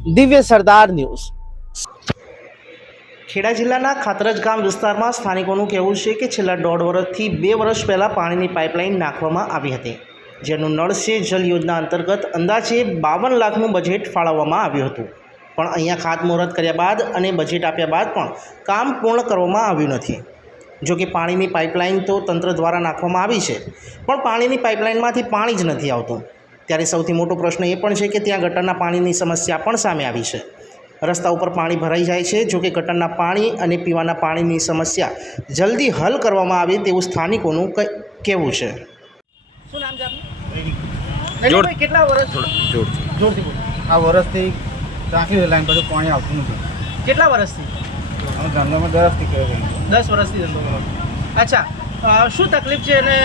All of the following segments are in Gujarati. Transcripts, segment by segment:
દિવ્ય સરદાર ન્યૂઝ। ખેડા જિલ્લાના ખાતરજ ગામ વિસ્તારમાં સ્થાનિકોનું કહેવું છે કે છેલ્લા 1.5 વર્ષથી 2 વર્ષ પહેલાં પાણીની પાઇપલાઇન નાખવામાં આવી હતી, જેનું નળ સે જલ યોજના અંતર્ગત અંદાજે 52 લાખનું બજેટ ફાળવવામાં આવ્યું હતું, પણ અહીંયા ખાતમુહૂર્ત કર્યા બાદ અને બજેટ આપ્યા બાદ પણ કામ પૂર્ણ કરવામાં આવ્યું નથી। જો કે પાણીની પાઇપલાઇન તો તંત્ર દ્વારા નાખવામાં આવી છે, પણ પાણીની પાઇપલાઇનમાંથી પાણી જ નથી આવતું। ત્યારે સૌથી મોટો પ્રશ્ન એ પણ છે કે ત્યાં ગટરના પાણીની સમસ્યા પણ સામે આવી છે। રસ્તા ઉપર પાણી ભરાઈ જાય છે। જો કે ગટરના પાણી અને પીવાના પાણીની સમસ્યા જલ્દી હલ કરવામાં આવે તેવું સ્થાનિકોનું કહેવું છે। શું નામ છે આપનું? કેટલા વર્ષ જોરથી આ વર્ષથી ટાંકી લાઈન બધું પાણી આવતું નથી। કેટલા વર્ષથી? અમે ધંધામાં 10 વર્ષથી કર્યો 10 વર્ષથી ધંધો કરો? અચ્છા, શું તકલીફ છે અને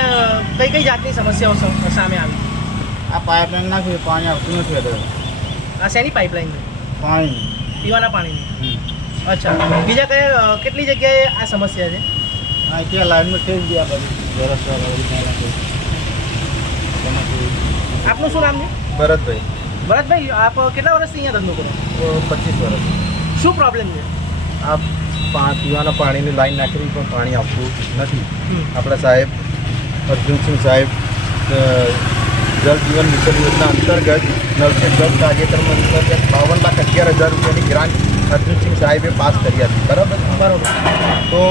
કઈ કઈ જાતની સમસ્યાઓ સામે આવી? આ પાઇપલાઈન નાખ્યું પાણી આવતું નથી અત્યારે। આ શેની પાઇપલાઇન છે? પાણી પીવાના પાણીની? અચ્છા, બીજા કયા કેટલી જગ્યાએ આ સમસ્યા છે? આ ત્યાં લાઈનમાં થઈ જ ગયા બધું વર્ષ આપનું શું નામ છે? ભરતભાઈ। ભરતભાઈ, આપ કેટલા વર્ષથી અહીંયા ધંધો કરો? 25 વર્ષ। શું પ્રોબ્લેમ છે? આ પીવાના પાણીની લાઈન નાખી પણ પાણી આવતું નથી। આપણા સાહેબ અર્જુનસિંહ સાહેબ જલ જીવન મિશન યોજના અંતર્ગત નળ સે જલ કાર્યક્રમ અંતર્ગત 52,11,000 રૂપિયાની ગ્રાન્ટ અર્જુનસિંહ સાહેબે પાસ કરી હતી, બરાબર? તો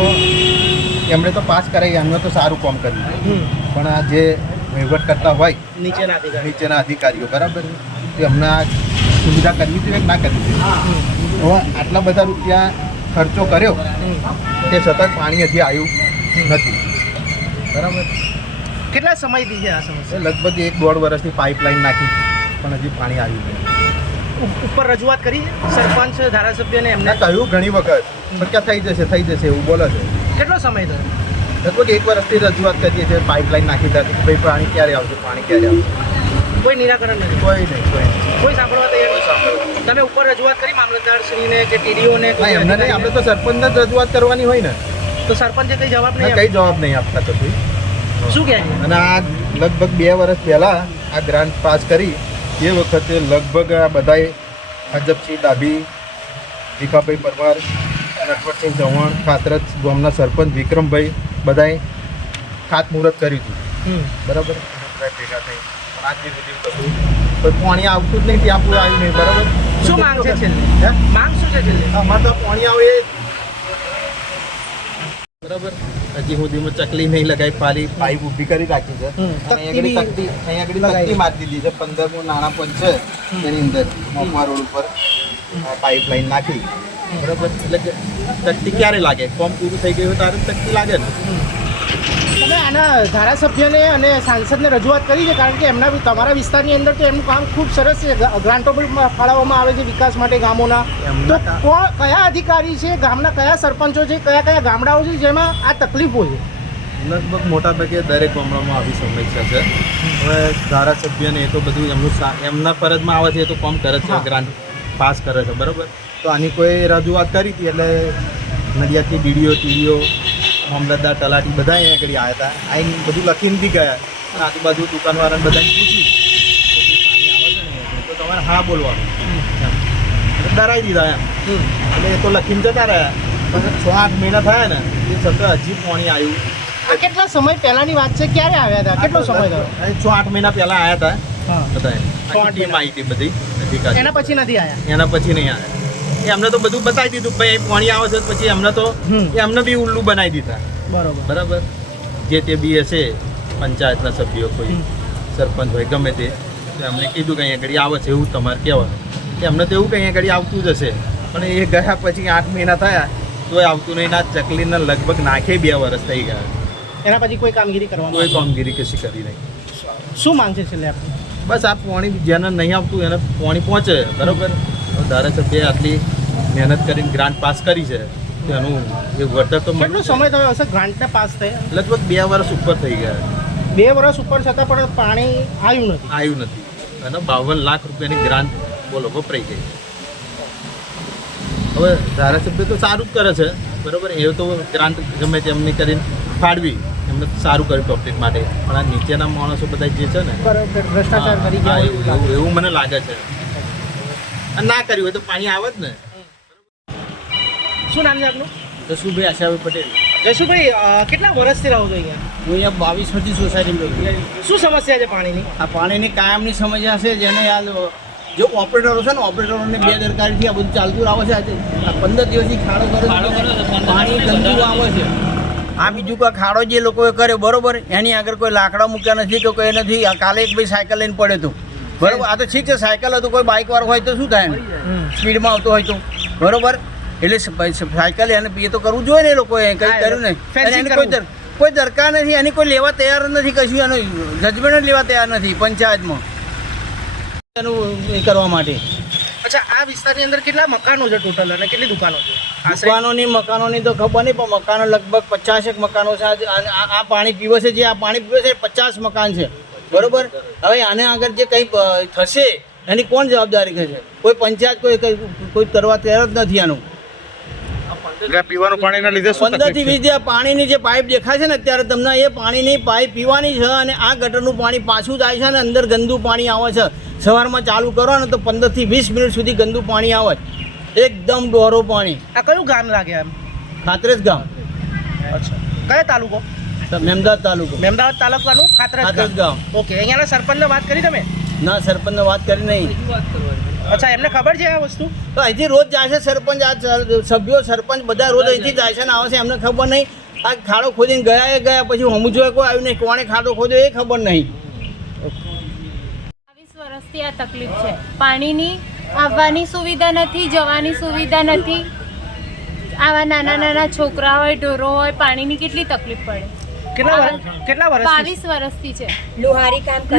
એમણે તો પાસ કરાવી, એમણે તો સારું કામ કર્યું, પણ આ જે વહીવટ કરતા હોય નીચેના અધિકારીઓ, બરાબર, એમને આ સુવિધા કરવી જોઈએ કે ના કરવી જોઈએ? હવે આટલા બધા રૂપિયા ખર્ચો કર્યો તે સતત પાણી હજી આવ્યું નથી, બરાબર? કેટલા સમયથી છે આ સમસ્યા? લગભગ 1.5 વર્ષથી પાઇપલાઇન નાખી પણ હજી પાણી આવ્યું નથી। ઉપર રજૂઆત કરી સરપંચ ધારાસભ્યને? એમને કહ્યું ઘણી વખત, પણ ક્યાં થઈ જશે એવું બોલે છે। કેટલો સમય થયો? લગભગ 1 વર્ષથી રજૂઆત કરીએ છીએ, પાઇપલાઇન નાખી હતી, ભાઈ પાણી ક્યારે આવશે, પાણી ક્યારે આવશે? કોઈ નિરાકરણ નથી? કોઈ નહીં, કોઈ સાંભળવા તૈયાર નહીં? તમે ઉપર રજૂઆત કરી મામલતદારશ્રીને કે ટીડીઓને? એમને નહીં, આપણે તો સરપંચને જ રજૂઆત કરવાની હોય ને। તો સરપંચે કંઈ જવાબ નહીં? કંઈ જવાબ નહીં આપતા તો શું કહે છે? અને આ લગભગ 2 વર્ષ પહેલાં આ ગ્રાન્ટ પાસ કરી એ વખતે લગભગ આ બધાએ અજબસિંહ ડાભી, ભીખાભાઈ પરમાર, નટવરસિંહ ચૌહાણ, ખાતરજ ગામના સરપંચ વિક્રમભાઈ બધાએ ખાતમુહૂર્ત કર્યું હતું, બરાબર? ભેગા થઈ પણ આજ સુધી કશું કોઈ પાણી આવતું જ નહીં, ત્યાં પૂરું આવ્યું નહીં, બરાબર? શું માંગ છે છેલ્લે? માંગ શું છે છેલ્લે? અમારે તો પાણી આવે બરાબર। હજી સુધીમાં ચકલી નહીં લગાવી, પાલી પાઇપ ઊભી કરી રાખી છે, અહીંયા આગળ મારી દીધી છે। 15મો નાણાં પંચ છે એની અંદર મોપવા રોડ ઉપર પાઇપલાઇન નાખી, બરાબર? એટલે કે તકતી ક્યારે લાગે? કોમ પૂરું થઈ ગયું ત્યારે તકતી લાગે ને। તમે આના ધારાસભ્યને અને સાંસદને રજૂઆત કરી છે? કારણ કે એમના તમારા વિસ્તારની અંદર તો એમનું કામ ખૂબ સરસ છે, ગ્રાન્ટો પણ ફાળવવામાં આવે છે વિકાસ માટે ગામોના। તો કયા અધિકારી છે, ગામના કયા સરપંચો છે, કયા ગામડાઓ છે જેમાં આ તકલીફો છે? લગભગ મોટાભાગે દરેક ગામડામાં આવી સમસ્યા છે। હવે ધારાસભ્યને એ તો બધું એમના ફરજમાં આવે છે, એ તો કામ કરે છે, ગ્રાન્ટ પાસ કરે છે, બરાબર? તો આની કોઈ રજૂઆત કરી હતી એટલે નડિયાદથી ડીડીઓ મામલતદાર તલાટી બધા અહીંયા આગળ આવ્યા હતા, આવીને બધું લખીને બી ગયા, અને આજુબાજુ દુકાનવાળાને બધાને પૂછ્યું પાણી આવે છે ને, તો તમારે હા બોલવાનું, ડરાવી દીધા એમ। એટલે એ તો લખીને જતા રહ્યા, પણ 6-8 મહિના થયા ને એ છતાં હજી પાણી આવ્યું। આ કેટલા સમય પહેલાની વાત છે? ક્યારે આવ્યા હતા? કેટલો સમય થયો? 6-8 મહિના પહેલાં આવ્યા હતા બધાએ, ટીમ આવી હતી બધી અધિકારી। એના પછી નથી આવ્યા? એના પછી નહીં આવ્યા। એમને તો બધું બતાવી દીધું, ભાઈ પાણી આવે છે, પછી એમને બી ઉલ્લું બનાવી દીધા, બરાબર? જે તે બી હશે પંચાયતના સભ્યો, કોઈ સરપંચ હોય, ગમે તે, એમને કીધું કે અહીંયા ઘડી આવે છે એવું તમારે કહેવાનું, એમને તો એવું કે અહીંયા ઘડી આવતું જ હશે, પણ એ ગયા પછી 8 મહિના થયા તોય આવતું નહીં। ના ચકલીને લગભગ નાખે 2 વર્ષ થઈ ગયા, એના પછી કોઈ કામગીરી કરવાની? કોઈ કામગીરી કશી કરી નહીં। શું માંગ છે છેલ્લે આપણે? બસ આ પાણી જેને નહીં આવતું એને પાણી પહોંચે, બરાબર? ધારાસભ્યએ આટલી મહેનત કરીને ગ્રાન્ટ પાસ કરી છે, એનું એ વળતર તો કેટલો સમય થયો હશે ગ્રાન્ટને પાસ થયા? લગભગ 2 વર્ષ ઉપર થઈ ગયા। 2 વર્ષ ઉપર છતાં પણ પાણી આવ્યું નથી અને 52 લાખ રૂપિયાની ગ્રાન્ટ બોલો વપરાઈ ગઈ। હવે ધારાસભ્ય તો સારું જ કરે છે, બરાબર? એ તો ગ્રાન્ટ ગમે તેમની કરીને ફાળવી, એમને સારું કર્યું પબ્લિક માટે, પણ આ નીચેના માણસો બધા જે છે ને ભ્રષ્ટાચાર કરી ગયા એવું મને લાગે છે। અને ના કર્યું હોય તો પાણી આવે જ ને. શું નામ છે આપનું? જસુભાઈ આશાભાઈ પટેલ. જશુભાઈ, કેટલા વર્ષથી રહો છો અહીંયા? હું અહીંયા 22 વર્ષથી સોસાયટીમાં રહું છું. શું સમસ્યા છે પાણીની? આ પાણીની કાયમની સમસ્યા છે, જેને આ જો ઓપરેટરો છે ને, ઓપરેટરોને બેદરકારીથી આ બધું ચાલતું આવે છે. આજે આ 15 દિવસથી ખાડો કરે છે, પાણી ગંદુ આવે છે. આ બીજું કોઈ ખાડો જે લોકોએ કર્યો બરોબર, એની આગળ કોઈ લાકડા મૂક્યા નથી કે કોઈ નથી. આ કાલે એક ભાઈ સાયકલ લઈને પડ્યો હતો બરોબર. આ તો ઠીક છે, સાયકલ હતું, કોઈ બાઇક વાળો હોય તો શું થાય ને, સ્પીડમાં આવતો હોય તો બરોબર. એટલે સાયકલ એને એ તો કરવું જોઈએ ને, એ લોકોએ કંઈ કર્યું નહીં. એને કોઈ દરકાર નથી, એની કોઈ લેવા તૈયાર નથી, કશું એનું જજમેન્ટ લેવા તૈયાર નથી પંચાયતમાં એનું એ કરવા માટે. અચ્છા, આ વિસ્તારની અંદર કેટલા મકાનો છે ટોટલ અને કેટલી દુકાનો છે? મકાનોની તો ખબર નહીં, પણ મકાનો લગભગ 50 મકાનો છે. આ પાણી પીવે છે, જે આ પાણી પીવે છે 50 મકાન છે બરોબર. હવે આને આગળ જે કંઈ થશે એની કોણ જવાબદારી છે? કોઈ પંચાયત કોઈ કરવા તૈયાર જ નથી. આનું પીવાનું પાણીના લીધે 15 થી 20 જે પાણીની જે પાઇપ દેખાય છે ને અત્યારે તમને, એ પાણીની પાઇપ પીવાની છે અને આ ગટરનું પાણી પાછું જાય છે અને અંદર ગંદુ પાણી આવે છે. સવારમાં ચાલુ કરો ને તો 15 થી 20 મિનિટ સુધી ગંદુ પાણી આવે, એકદમ ડોરો પાણી. આ કયું ગામ લાગે એમ? ખાતરેજ ગામ. અચ્છા, કયો તાલુકો? મેમદાવાદ તાલુકો. મેમદાવાદ તાલુકાનું ખાતરેજ ગામ. ઓકે, અહીંયાના સરપંચને વાત કરી તમે? ના, સરપંચને વાત કરી નહીં. અચ્છા, એમને ખબર છે આ વસ્તુ? તો અહીંથી રોજ જાય છે સરપંચ, આ સભ્યો સરપંચ બધા રોજ અહીંથી જાય છે ને આવે છે. એમને ખબર નહીં. આ ખાડો ખોદીને ગયા પછી સમજવા કોઈ આવ્યું નહીં, કોણે ખાડો ખોદ્યો એ ખબર નહીં. 22 વર્ષથી આ તકલીફ છે. પાણીની આવવાની સુવિધા નથી, જવાની સુવિધા નથી. આવા નાના નાના છોકરા હોય, ઢોરો હોય, પાણીની કેટલી તકલીફ પડે. કેટલા વર્ષ? 22 વર્ષથી છે.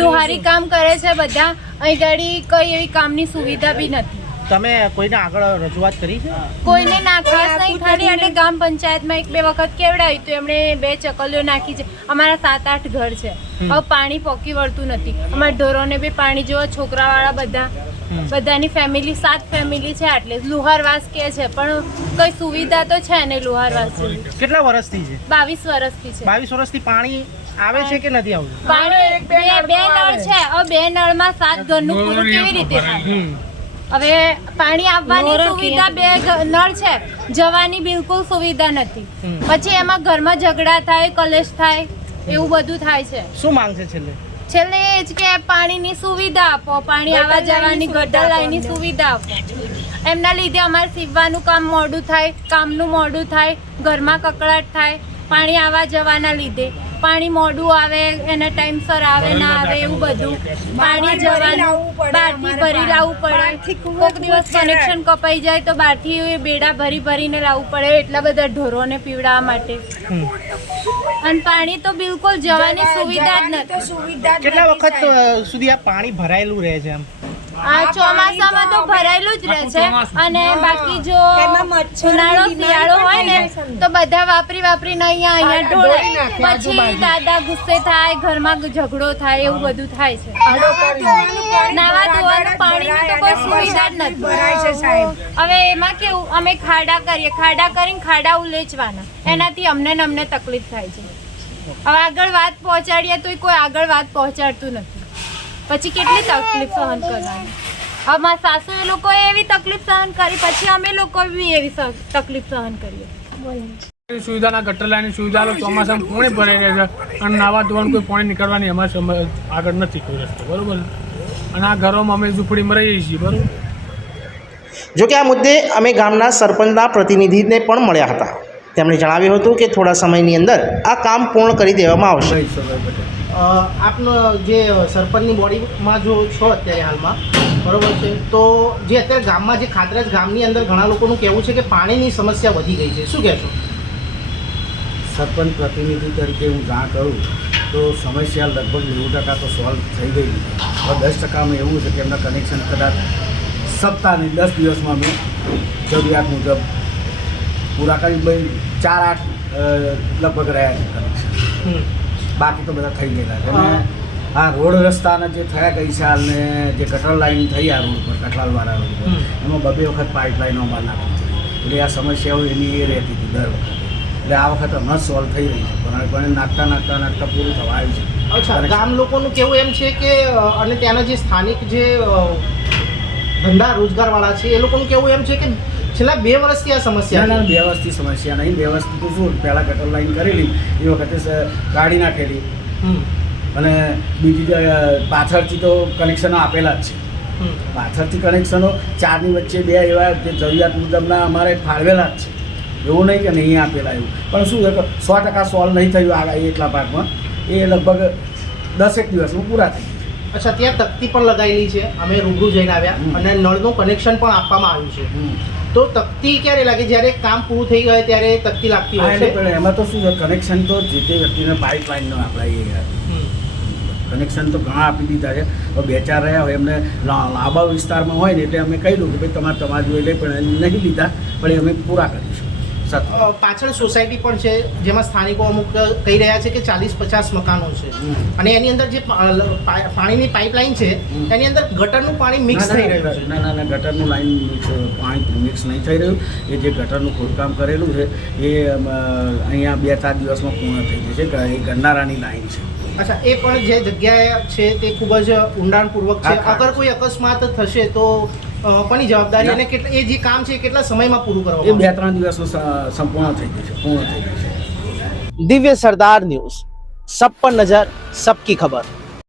લુહારી કામ કરે છે બધા. અહીં ગાડી કઈ એવી કામની સુવિધા બી નથી. તમે કોઈને આગળ રજૂઆત કરી છે? કોઈને ના ખાસ નહીં, ખાલી એટલે ગ્રામ પંચાયતમાં 1-2 વખત કેવડાવી તો એમણે 2 ચકલીઓ નાખી છે. અમારા 7-8 ઘર છે, હવે પાણી પોકી વળતું નથી. અમારા ઢોરોને બી પાણી જોવા, છોકરાવાળા બધાની ફેમિલી 7 ફેમિલી છે. એટલે લુહારવાસ કે છે પણ કઈ સુવિધા તો છે ને. લુહારવાસ કેટલા વર્ષથી છે? 22 વર્ષથી છે. 22 વર્ષથી પાણી આવે છે કે નથી આવતું? પાણી બે નળ છે, હવે 2 નળમાં 7 ઘરનું પૂરું કેવી રીતે થાય? હવે પાણી આવવાની સુવિધા 2 નળ છે, જવાની બિલકુલ સુવિધા નથી. પછી એમાં ઘરમાં ઝઘડા થાય, કલેશ થાય, એવું બધું થાય છે. શું માંગ છે છેલ્લે? છેલ્લે એ જ કે પાણીની સુવિધા આપો, પાણી આવવા જવાની ગટર લાઈનની સુવિધા આપો. એમના લીધે અમારે સીવવાનું કામ મોડું થાય, કામનું મોડું થાય, ઘરમાં કકળાટ થાય. પાણી આવવા જવાના લીધે પાણી મોડું આવે, એને ટાઈમસર આવે ના આવે, એવું બધું. પાણી જવાનું બહારથી ભરી લાવવું પડે. કોઈક દિવસ કનેક્શન કપાઈ જાય તો બહારથી બેડા ભરીને લાવવું પડે, એટલા બધા ઢોરોને પીવડાવવા માટે. અને પાણી તો બિલકુલ જવાની સુવિધા જ નથી. કેટલા વખત સુધી આ પાણી ભરાયેલું રહે છે? એમ આ ચોમાસામાં તો ભરાયેલું જ રહે છે, અને બાકી જો ઉનાળો શિયાળો હોય ને તો બધા વાપરીને અહીંયા ઢોળાય. પછી દાદા ગુસ્સે થાય, ઘરમાં ઝઘડો થાય, એવું બધું થાય છે. નાવા ધોવાનું પાણીની તો કોઈ સુવિધા જ નથી. હવે એમાં કેવું, અમે ખાડા કરીને ખાડા ઉલેચવાના, એનાથી અમને તકલીફ થાય છે. હવે આગળ વાત પહોંચાડીએ તો કોઈ આગળ વાત પહોંચાડતું નથી. પછી કેટલી તકલીફ સહન કરવાની. અમારા સાસુ એ લોકોએ એવી તકલીફ સહન કરી, પછી અમે લોકો બી એવી તકલીફ સહન કરીએ. સુવિધાના ગટર લાઈનની સુવિધા ચોમાસામાં પાણી ભરાઈ રહે છે અને નાવા ધોવાનું કોઈ પાણી નીકળવાની અમારે આગળ નથી કોઈ રસ્તો બરોબર. અને આ ઘરોમાં અમે ઝૂંપડીમાં રહીએ છીએ બરોબર. જોકે આ મુદ્દે અમે ગામના સરપંચના પ્રતિનિધિને પણ મળ્યા હતા. તેમણે જણાવ્યું હતું કે થોડા સમયની અંદર આ કામ પૂર્ણ કરી દેવામાં આવશે. આપનો જે સરપંચની બોડીમાં જો છો અત્યારે હાલમાં બરોબર છે, તો જે અત્યારે ગામમાં જે ખાતરેજ ગામની અંદર ઘણા લોકોનું કહેવું છે કે પાણીની સમસ્યા વધી ગઈ છે, શું કહેશો? સરપંચ પ્રતિનિધિ તરીકે હું જાણ કરું તો સમસ્યા લગભગ 90% તો સોલ્વ થઈ ગઈ. હવે 10%માં એવું છે કે એમના કનેક્શન કદાચ સપ્તાહની 10 દિવસમાં મેં જરૂરિયાત મુજબ પૂરા કરી 4-8 લગભગ રહ્યા છે કનેક્શન. બાકી તો બધા થઈ ગયેલા છે. અને આ રોડ રસ્તાના જે થયા ગઈ સાલ ને જે ગટર લાઈન થઈ આ રોડ પર, કટલાલવાળા રોડ પર, એમાં 2 વખત પાઇપલાઈનો અમારે નાખી છે. એટલે આ સમસ્યાઓ એની એ રહેતી હતી દર વખતે. એટલે આ વખત હમણાં સોલ્વ થઈ રહી છે, પણ નાખતા પૂરું થવા આવ્યું છે. અચ્છા, ગામ લોકોનું કહેવું એમ છે કે અને ત્યાંના જે સ્થાનિક જે ધંધા રોજગારવાળા છે એ લોકોનું કેવું એમ છે કે છેલ્લા 2 વર્ષથી આ સમસ્યા ના છે. વ્યવસ્થિત સમસ્યા નહીં. વ્યવસ્થિત તો શું, પહેલાં ગટર લાઈન કરેલી એ વખતે કાઢી નાખેલી હમ, અને બીજી પાછળથી તો કનેક્શનો આપેલા જ છે. હમ. પાછળથી કનેક્શનો 4ની વચ્ચે 2 એવા જે જરૂરિયાત મુજબના અમારે ફાળવેલા જ છે. એવું નહીં કે નહીં આપેલા એવું, પણ શું છે કે 100% સોલ્વ નહીં થયું આ એટલા ભાગમાં. એ લગભગ 10 દિવસમાં પૂરા થઈ ગયા. અચ્છા, ત્યાં તકતી પણ લગાવેલી છે, અમે રૂબરૂ જઈને આવ્યા હમ. અને નળનું કનેક્શન પણ આપવામાં આવ્યું છે. હમ. તો તકતી ક્યારે લાગે? જ્યારે કામ પૂરું થઈ ગયું ત્યારે તકતી લાગતી હા, હોય એટલે છે. પણ એમાં તો શું છે, કનેક્શન તો જે તે વ્યક્તિને પાઇપલાઇનનો આપણે હમ. કનેક્શન તો ઘણા આપી દીધા છે. હવે 2-4 રહ્યા હોય એમને લાંબા વિસ્તારમાં હોય ને એટલે અમે કહી દઉં કે ભાઈ તમારે જોઈ લે, પણ નહીં લીધા, પણ એ અમે પૂરા કરીશું. પાછળ સોસાયટી પણ છે જેમાં સ્થાનિકો અમુક કહી રહ્યા છે કે 40-50 મકાનો છે અને એની અંદર જે પાણીની પાઇપલાઇન છે એની અંદર ગટરનું પાણી મિક્સ થઈ રહ્યું છે. ના, ગટરનું લાઈન પાણી મિક્સ નહીં થઈ રહ્યું. એ જે ગટરનું ખોદકામ કરેલું છે એ અહીંયા 2-4 દિવસમાં પૂર્ણ થઈ જશે. એ ગરનારાની લાઈન છે. અચ્છા, એ પણ જે જગ્યાએ છે તે ખૂબ જ ઊંડાણપૂર્વક છે. હા. અગર કોઈ અકસ્માત થશે તો કોની જવાબદારી અને એ જે કામ છે કેટલા સમયમાં પૂરું એ કરવામાં 2-3 દિવસમાં સંપૂર્ણ થઈ જશે, પૂર્ણ થઈ જશે. દિવ્ય સરદાર ન્યૂઝ, સબ પર નજર, સબકી ખબર.